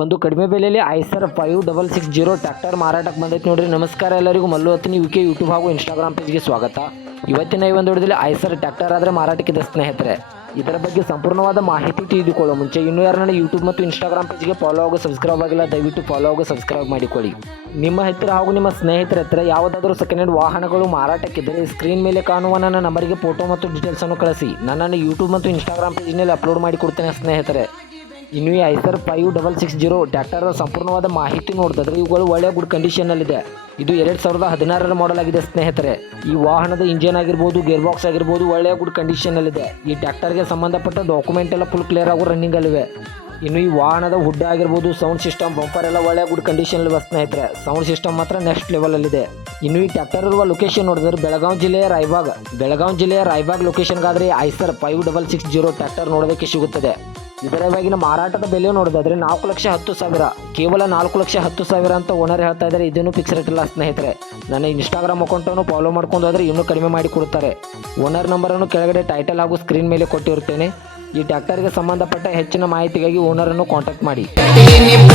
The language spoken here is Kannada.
ಒಂದು ಕಡಿಮೆ ಬೆಲೆಯಲ್ಲಿ ಐಸರ್ 5660 ಟ್ರ್ಯಾಕ್ಟರ್ ಮಾರಾಟಕ್ಕೆ ಬಂದೈತೆ ನೋಡ್ರಿ. ನಮಸ್ಕಾರ ಎಲ್ಲರಿಗೂ, ಮಲ್ಲು ಹತ್ತಿನಿ ವಿಕೆ ಯೂಟ್ಯೂಬ್ ಹಾಗೂ ಇನ್ಸ್ಟಾಗ್ರಾಮ್ ಪೇಜ್ಗೆ ಸ್ವಾಗತ. ಇವತ್ತಿನ ಈ ಒಂದು ವಿಡಿಯೋದಲ್ಲಿ ಐಸರ್ ಟ್ರ್ಯಾಕ್ಟರ್ ಆದರೆ ಮಾರಾಟಕ್ಕಿದೆ ಸ್ನೇಹಿತರೆ. ಇದರ ಬಗ್ಗೆ ಸಂಪೂರ್ಣವಾದ ಮಾಹಿತಿ ತಿಳಿದುಕೊಳ್ಳೋ ಮುಂಚೆ ಇನ್ನೂ ಯಾರನ್ನ ಯೂಟ್ಯೂಬ್ ಮತ್ತು ಇನ್ಸ್ಟಾಗ್ರಾಮ್ ಪೇಜ್ಗೆ ಫಾಲೋ ಆಗೋ ಸಬ್ಸ್ಕ್ರೈಬ್ ಆಗಿಲ್ಲ, ದಯವಿಟ್ಟು ಫಾಲೋ ಆಗೋ ಸಬ್ಸ್ಕ್ರೈಬ್ ಮಾಡಿಕೊಳ್ಳಿ. ನಿಮ್ಮ ಹತ್ತಿರ ಹಾಗೂ ನಿಮ್ಮ ಸ್ನೇಹಿತರ ಹತ್ತಿರ ಯಾವುದಾದರೂ ಸೆಕೆಂಡ್ ಹ್ಯಾಂಡ್ ವಾಹನಗಳು ಮಾರಾಟಕ್ಕಿದ್ದರೆ ಸ್ಕ್ರೀನ್ ಮೇಲೆ ಕಾಣುವ ನನ್ನ ನಂಬರ್ಗೆ ಫೋಟೋ ಮತ್ತು ಡೀಟೇಲ್ಸನ್ನು ಕಳಿಸಿ. ನನ್ನನ್ನು ಯೂಟ್ಯೂಬ್ ಮತ್ತು ಇನ್ಸ್ಟಾಗ್ರಾಮ್ ಪೇಜ್ನಲ್ಲಿ ಅಪ್ಲೋಡ್ ಮಾಡಿ ಕೊಡ್ತೇನೆ ಸ್ನೇಹಿತರೆ. ಇನ್ನು ಈ ಐಸರ್ 5660 ಟ್ರ್ಯಾಕ್ಟರ್ ಸಂಪೂರ್ಣವಾದ ಮಾಹಿತಿ ನೋಡಿದ್ರೆ ಇವುಗಳು ಒಳ್ಳೆಯ ಗುಡ್ ಕಂಡೀಷನ್ನಲ್ಲಿದೆ. ಇದು 2016ರ ಮಾಡೆಲ್ ಆಗಿದೆ ಸ್ನೇಹಿತರೆ. ಈ ವಾಹನದ ಇಂಜಿನ್ ಆಗಿರ್ಬೋದು, ಗೇರ್ ಬಾಕ್ಸ್ ಆಗಿರ್ಬೋದು ಒಳ್ಳೆಯ ಗುಡ್ ಕಂಡೀಷನ್ನಲ್ಲಿದೆ. ಈ ಟ್ರ್ಯಾಕ್ಟರ್ಗೆ ಸಂಬಂಧಪಟ್ಟ ಡಾಕ್ಯುಮೆಂಟ್ ಎಲ್ಲ ಫುಲ್ ಕ್ಲಿಯರ್ ಆಗೋ ರನ್ನಿಂಗ್ ಅಲ್ಲಿವೆ. ಇನ್ನು ಈ ವಾಹನದ ಹುಡ್ ಆಗಿರ್ಬೋದು, ಸೌಂಡ್ ಸಿಸ್ಟಮ್, ಬಂಪರ್ ಎಲ್ಲ ಒಳ್ಳೆಯ ಗುಡ್ ಕಂಡೀಷನ್ನಲ್ಲಿವೆ ಸ್ನೇಹಿತರೆ. ಸೌಂಡ್ ಸಿಸ್ಟಮ್ ಮಾತ್ರ ನೆಕ್ಸ್ಟ್ ಲೆವೆಲಲ್ಲಿದೆ. ಇನ್ನು ಈ ಟ್ರ್ಯಾಕ್ಟರ್ ಇರುವ ಲೊಕೇಶನ್ ನೋಡಿದ್ರೆ ಬೆಳಗಾವಿ ಜಿಲ್ಲೆಯ ರಾಯಬಾಗ್ ಲೊಕೇಶನ್ಗಾದರೆ ಐಸರ್ 5660 ಟ್ರ್ಯಾಕ್ಟರ್ ನೋಡೋದಕ್ಕೆ ಸಿಗುತ್ತದೆ. ಇದರ ಇವಾಗಿನ ಮಾರಾಟದ ಬೆಲೆ ನೋಡೋದಾದ್ರೆ 4,10,000, ಕೇವಲ 4,10,000 ಅಂತ ಓನರ್ ಹೇಳ್ತಾ ಇದ್ದಾರೆ. ಇದನ್ನು ಫಿಕ್ಸ್ ರೇಟ್ ಇಲ್ಲ ಸ್ನೇಹಿತರೆ. ನನ್ನ ಇನ್ಸ್ಟಾಗ್ರಾಮ್ ಅಕೌಂಟನ್ನು ಫಾಲೋ ಮಾಡ್ಕೊಂಡು ಹೋದರೆ ಇನ್ನೂ ಕಡಿಮೆ ಮಾಡಿ ಕೊಡ್ತಾರೆ. ಓನರ್ ನಂಬರನ್ನು ಕೆಳಗಡೆ ಟೈಟಲ್ ಹಾಗೂ ಸ್ಕ್ರೀನ್ ಮೇಲೆ ಕೊಟ್ಟಿರುತ್ತೇನೆ. ಈ ಟ್ರ್ಯಾಕ್ಟರ್ಗೆ ಸಂಬಂಧಪಟ್ಟ ಹೆಚ್ಚಿನ ಮಾಹಿತಿಗಾಗಿ ಓನರನ್ನು ಕಾಂಟ್ಯಾಕ್ಟ್ ಮಾಡಿ. ನಿಮ್ಮ